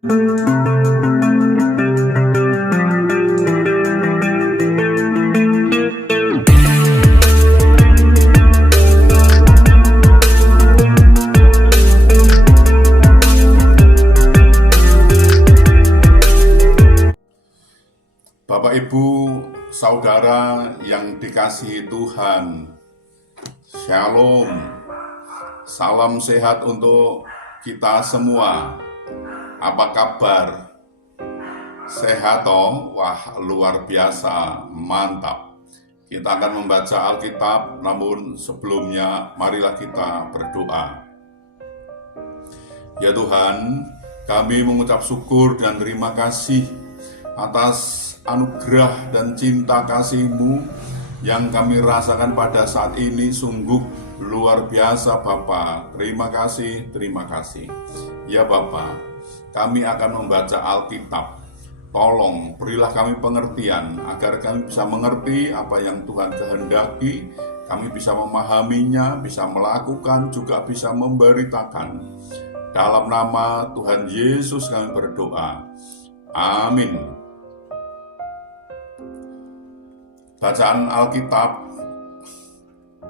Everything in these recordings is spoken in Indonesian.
Bapak, Ibu, Saudara yang dikasihi Tuhan, Shalom. Salam sehat untuk kita semua. Apa kabar? Sehat toh? Wah, luar biasa, mantap. Kita akan membaca Alkitab, namun sebelumnya marilah kita berdoa. Ya Tuhan, kami mengucap syukur dan terima kasih atas anugerah dan cinta kasih-Mu yang kami rasakan pada saat ini. Sungguh luar biasa Bapa. Terima kasih, terima kasih. Ya Bapa, kami akan membaca Alkitab. Tolong berilah kami pengertian agar kami bisa mengerti apa yang Tuhan kehendaki. Kami bisa memahaminya, bisa melakukan, juga bisa memberitakan. Dalam nama Tuhan Yesus kami berdoa. Amin. Bacaan Alkitab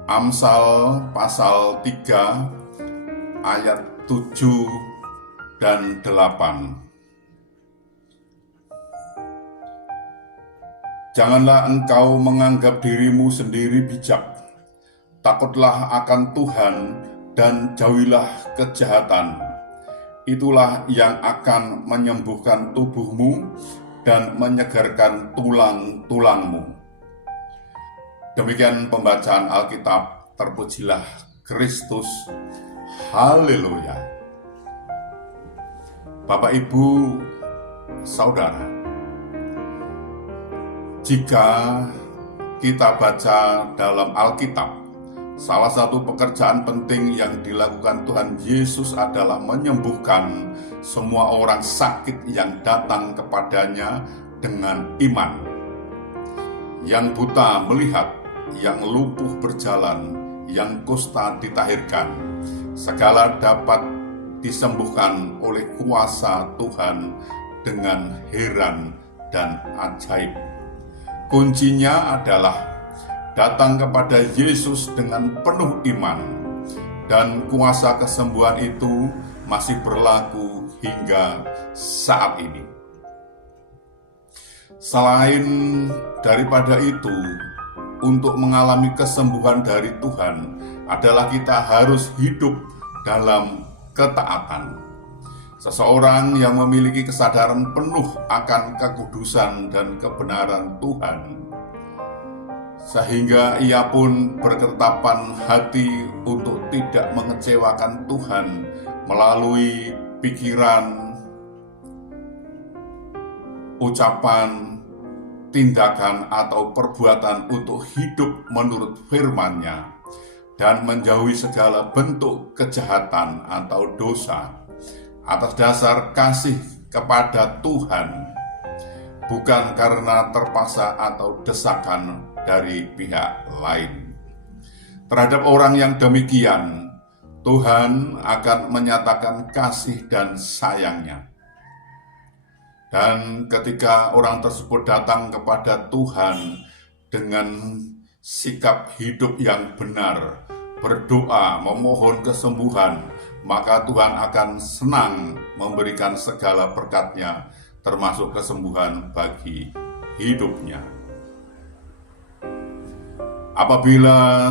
Amsal pasal 3 ayat 7 dan 8. Janganlah engkau menganggap dirimu sendiri bijak. Takutlah akan Tuhan dan jauhilah kejahatan. Itulah yang akan menyembuhkan tubuhmu dan menyegarkan tulang-tulangmu. Demikian pembacaan Alkitab. Terpujilah Kristus. Haleluya. Bapak, Ibu, Saudara, jika kita baca dalam Alkitab, salah satu pekerjaan penting yang dilakukan Tuhan Yesus adalah menyembuhkan semua orang sakit yang datang kepadanya dengan iman. Yang buta melihat, yang lumpuh berjalan, yang kusta ditahirkan. Segala dapat disembuhkan oleh kuasa Tuhan dengan heran dan ajaib. Kuncinya adalah datang kepada Yesus dengan penuh iman, dan kuasa kesembuhan itu masih berlaku hingga saat ini. Selain daripada itu, untuk mengalami kesembuhan dari Tuhan adalah kita harus hidup dalam ketaatan. Seseorang yang memiliki kesadaran penuh akan kekudusan dan kebenaran Tuhan, sehingga ia pun berketetapan hati untuk tidak mengecewakan Tuhan melalui pikiran, ucapan, tindakan atau perbuatan untuk hidup menurut firman-Nya dan menjauhi segala bentuk kejahatan atau dosa atas dasar kasih kepada Tuhan, bukan karena terpaksa atau desakan dari pihak lain. Terhadap orang yang demikian, Tuhan akan menyatakan kasih dan sayang-Nya. Dan ketika orang tersebut datang kepada Tuhan dengan sikap hidup yang benar, berdoa, memohon kesembuhan, maka Tuhan akan senang memberikan segala berkat-Nya, termasuk kesembuhan bagi hidupnya. Apabila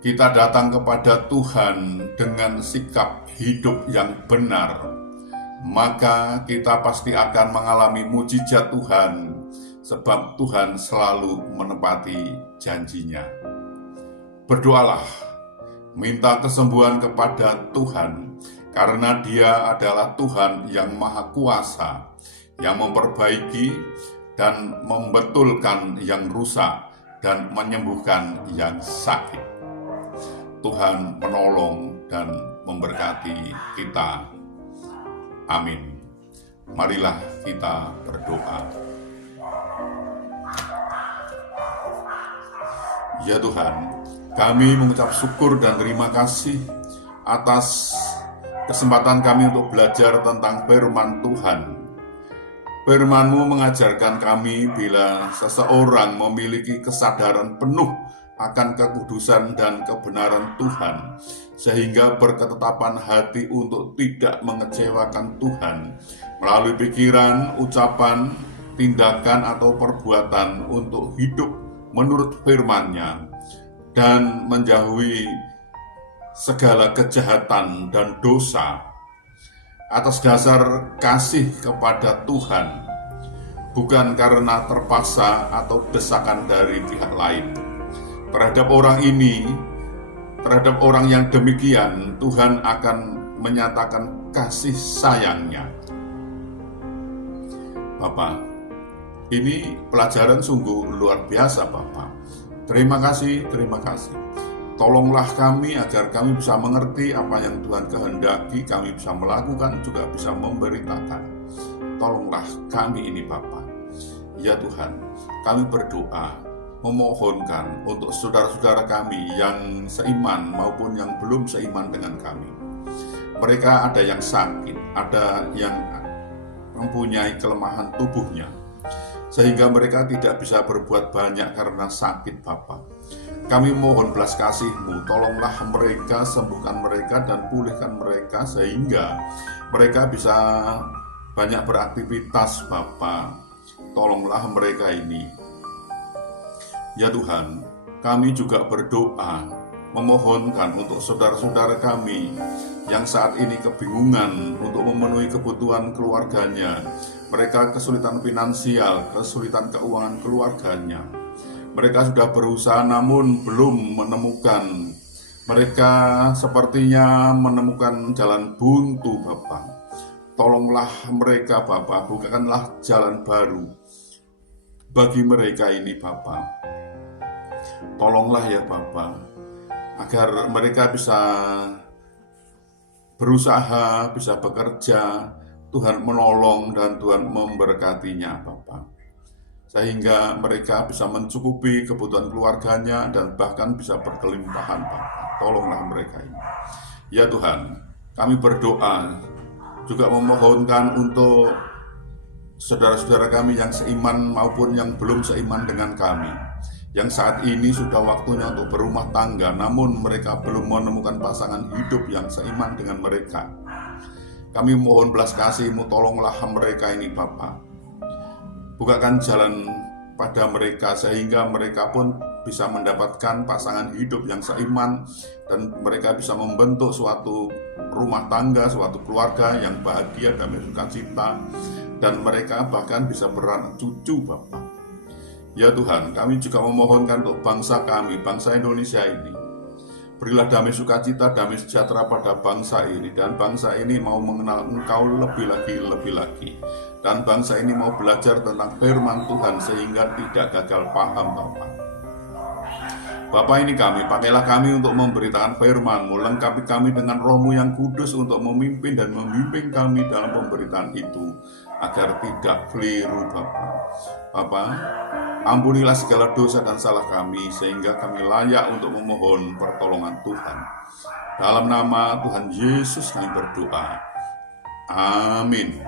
kita datang kepada Tuhan dengan sikap hidup yang benar, maka kita pasti akan mengalami mujizat Tuhan, sebab Tuhan selalu menepati janji-Nya. Berdoalah, minta kesembuhan kepada Tuhan, karena Dia adalah Tuhan yang Maha Kuasa, yang memperbaiki dan membetulkan yang rusak dan menyembuhkan yang sakit. Tuhan menolong dan memberkati kita. Amin. Marilah kita berdoa. Ya Tuhan, kami mengucap syukur dan terima kasih atas kesempatan kami untuk belajar tentang firman Tuhan. Firman-Mu mengajarkan kami bila seseorang memiliki kesadaran penuh akan kekudusan dan kebenaran Tuhan, sehingga berketetapan hati untuk tidak mengecewakan Tuhan melalui pikiran, ucapan, tindakan atau perbuatan untuk hidup menurut firman-Nya dan menjauhi segala kejahatan dan dosa atas dasar kasih kepada Tuhan, bukan karena terpaksa atau desakan dari pihak lain. Terhadap orang ini, terhadap orang yang demikian, Tuhan akan menyatakan kasih sayang-Nya. Bapak, ini pelajaran sungguh luar biasa, Bapak. Terima kasih, terima kasih. Tolonglah kami agar kami bisa mengerti apa yang Tuhan kehendaki, kami bisa melakukan, juga bisa memberitakan. Tolonglah kami ini Bapa. Ya Tuhan, kami berdoa, memohonkan untuk saudara-saudara kami yang seiman maupun yang belum seiman dengan kami. Mereka ada yang sakit, ada yang mempunyai kelemahan tubuhnya, sehingga mereka tidak bisa berbuat banyak karena sakit Bapa. Kami mohon belas kasih-Mu, tolonglah mereka, sembuhkan mereka dan pulihkan mereka sehingga mereka bisa banyak beraktivitas Bapa. Tolonglah mereka ini. Ya Tuhan, kami juga berdoa, memohonkan untuk saudara-saudara kami yang saat ini kebingungan untuk memenuhi kebutuhan keluarganya. Mereka kesulitan finansial, kesulitan keuangan keluarganya. Mereka sudah berusaha namun belum menemukan. Mereka sepertinya menemukan jalan buntu Bapa. Tolonglah mereka Bapa, bukakanlah jalan baru bagi mereka ini Bapa. Tolonglah ya Bapa, agar mereka bisa berusaha, bisa bekerja. Tuhan menolong dan Tuhan memberkatinya Bapa, sehingga mereka bisa mencukupi kebutuhan keluarganya dan bahkan bisa berkelimpahan Bapa. Tolonglah mereka ini. Ya Tuhan, kami berdoa juga memohonkan untuk saudara-saudara kami yang seiman maupun yang belum seiman dengan kami, yang saat ini sudah waktunya untuk berumah tangga, namun mereka belum menemukan pasangan hidup yang seiman dengan mereka. Kami mohon belas kasih-Mu, tolonglah mereka ini Bapa. Bukakan jalan pada mereka sehingga mereka pun bisa mendapatkan pasangan hidup yang seiman dan mereka bisa membentuk suatu rumah tangga, suatu keluarga yang bahagia dan sukacita, dan mereka bahkan bisa beranak cucu Bapa. Ya Tuhan, kami juga memohonkan untuk bangsa kami, bangsa Indonesia ini. Berilah damai sukacita, damai sejahtera pada bangsa ini, dan bangsa ini mau mengenal Engkau lebih lagi. Dan bangsa ini mau belajar tentang firman Tuhan sehingga tidak gagal paham Bapa. Bapa, ini kami, pakailah kami untuk memberitakan firman-Mu, lengkapi kami dengan Roh-Mu yang kudus untuk memimpin dan membimbing kami dalam pemberitaan itu, agar tidak keliru Bapa. Bapa, ampunilah segala dosa dan salah kami, sehingga kami layak untuk memohon pertolongan Tuhan. Dalam nama Tuhan Yesus kami berdoa. Amin.